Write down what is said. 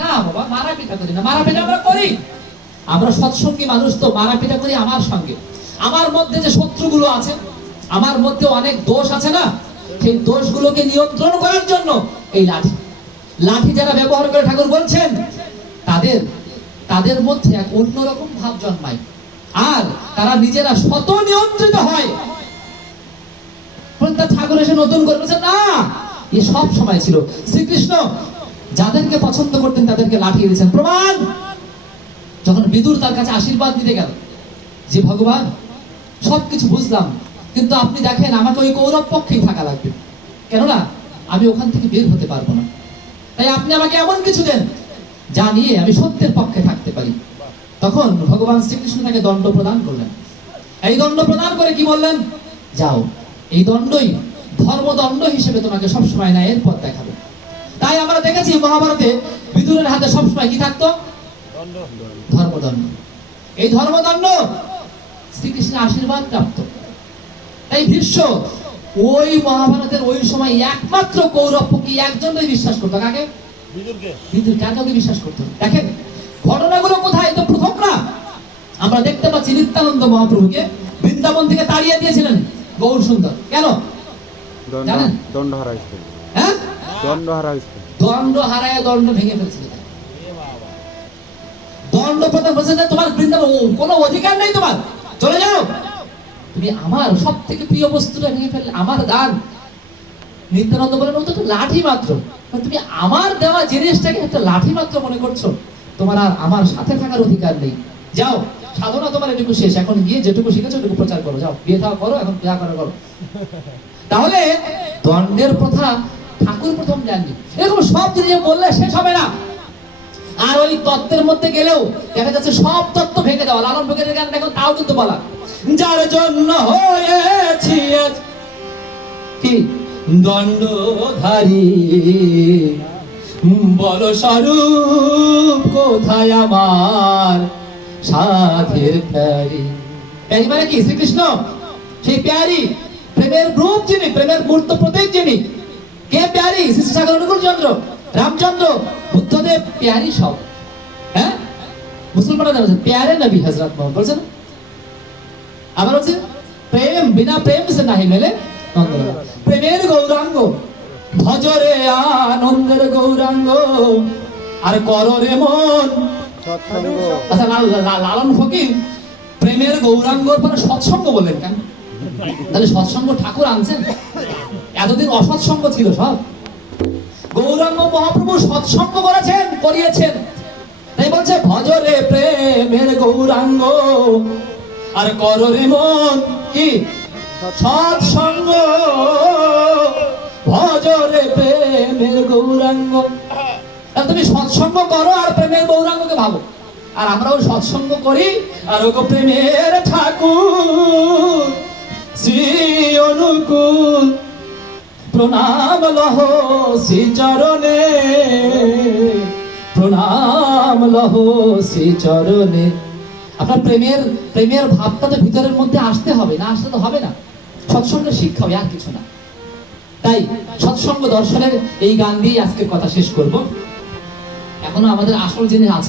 না, বাবা মারা পিটা করি না। মারা পিটা আমরা করি। আমরা সৎসঙ্গী মানুষ তো মারা পিটা করি আমার সঙ্গে। আমার মধ্যে যে শত্রুগুলো আছে, আমার মধ্যে অনেক দোষ আছে না? সেই দোষগুলোকে নিয়ন্ত্রণ করার জন্য এই লাঠি। লাঠি যারা ব্যবহার করে ঠাকুর বলছেন, তাদের তাদের মধ্যে এক অন্যরকম ভাব জন্মায়। আর তারা নিজেরা শত নিয়ন্ত্রিত হয়। ঠাকুর এসে নতুন করে না, এ সব সময় ছিল। শ্রীকৃষ্ণ যাদেরকে পছন্দ করতেন তাদেরকে লাঠিয়ে দিয়েছেন। প্রমাণ! যখন বিদুর তার কাছে আশীর্বাদ দিতে গেল, যে ভগবান, সবকিছু বুঝলাম, কিন্তু আপনি দেখেন আমাকে ওই কৌরব পক্ষেই থাকা লাগবে। কেননা, আমি ওখান থেকে বের হতে পারব না। তাই আপনি আমাকে এমন কিছু দেন, যা নিয়ে আমি সত্যের পক্ষে থাকতে পারি। তখন ভগবান শ্রীকৃষ্ণ তাকে দণ্ড প্রদান করলেন। এই দণ্ড প্রদান করে কি বললেন? যাও, এই দণ্ডই ধর্মদণ্ড হিসেবে তোমাকে সবসময় ন্যায়ের পথ দেখাবে। তাই আমরা দেখেছি মহাভারতে বিদুরের হাতে সবসময় কি থাকতো? ধর্মদণ্ড। এই ধর্মদণ্ড শ্রীকৃষ্ণের আশীর্বাদ প্রাপ্ত। তাই ভীষ্ম ওই মহাভারতের ওই সময় একমাত্র কৌরব কি একজনই বিশ্বাস করতো? কাকে? বিদুরকে। বিদুর কাকে বিশ্বাস করতো? দেখেন ঘটনাগুলো কোথায়? তো প্রথম না আমরা দেখতে পাচ্ছি নিত্যানন্দ মহাপ্রভুকে বৃন্দাবন থেকে তাড়িয়ে দিয়েছিলেন গৌর সুন্দর কেন? দণ্ড জানেন? দণ্ড হারা হয়েছে হ্যাঁ দণ্ড দণ্ড হারায় দণ্ড ভেঙে দণ্ড তোমার বৃন্দাবন কোনো অধিকার তোমার। চলে যাও। তুমি আমার সব থেকে প্রিয় বস্তুটা ফেললে, আমার দান। নিত্যানন্দ লাঠি মাত্র। মানে তুমি আমার দেওয়া জিনিসটাকে একটা লাঠি মাত্র মনে করছ, তোমার আর আমার সাথে থাকার অধিকার নেই। যাও, সাধনা তোমার এটুকু শেষ। এখন গিয়ে যেটুকু শিখেছো, ওটুকু প্রচার করো। যাও, বিয়ে থাকা করো, এখন বিয়া করা করো। তাহলে দণ্ডের প্রথা ঠাকুর প্রথম জাননি এরকম সব জিনিস বললে শেষ হবে না। আর ওই তত্ত্বের মধ্যে গেলেও দেখা যাচ্ছে সব তত্ত্ব ভেঙে দেওয়া। লালন ভোগের গান দেখো তাও কিন্তু বলা। যার জন্য হয়েছি কি? দণ্ডধারী। বল স্বরূপ কোথায় আমার সাধের প্যারি? প্যারি মানে কি? শ্রীকৃষ্ণ? সেই প্যারি। প্রেমের রূপ যিনি, প্রেমের মূর্ত প্রতীক যিনি কে প্যারি? শ্রী সাগর অনুকূল চন্দ্র রামচন্দ্র, বুদ্ধদেব, প্যারি সব। হ্যাঁ? মুসলমানরা জানা প্যারে নবী হজরত মোহাম্মদ বলছেন? আবার হচ্ছে প্রেম বিনা প্রেম সে নাহি মেলে প্রেমের গৌরাঙ্গ, ভজরে আনন্দের গৌরাঙ্গ, আর কররে মন। আচ্ছা লাল- লাল- লালন ফকির, প্রেমের গৌরাঙ্গর পরে সৎসঙ্গ বললেন কেন? তাহলে সৎসঙ্গ ঠাকুর আনছেন? এতদিন অসৎসঙ্গ ছিল সব। গৌরাঙ্গ মহাপ্রভু সৎসঙ্গ করেছেন, করিয়েছেন। তাই বলছে, ভজরে প্রেমের গৌরাঙ্গ, আর কররে মন কি? সৎসঙ্গ। ভজরে প্রেমের গৌরাঙ্গ। তুমি সৎসঙ্গ করো আর প্রেমের গৌরাঙ্গকে ভাবো। আর আমরাও সৎসঙ্গ করি, আর ওগো প্রেমের ঠাকুর, শ্রী অনুকূল প্রণাম লহ শ্রী চরণে প্রণাম লহ শ্রী চরণে আপনার প্রেমের প্রেমের ভাবটা তো ভিতরের মধ্যে আসতে হবে, না আসলে তো হবে না। সৎসঙ্গের শিক্ষা হবে, আর কিছু না। তাই সৎসঙ্গ দর্শনের এই গান দিয়েই আজকের কথা শেষ করব। এখনও আমাদের আসল জিনিস আছে।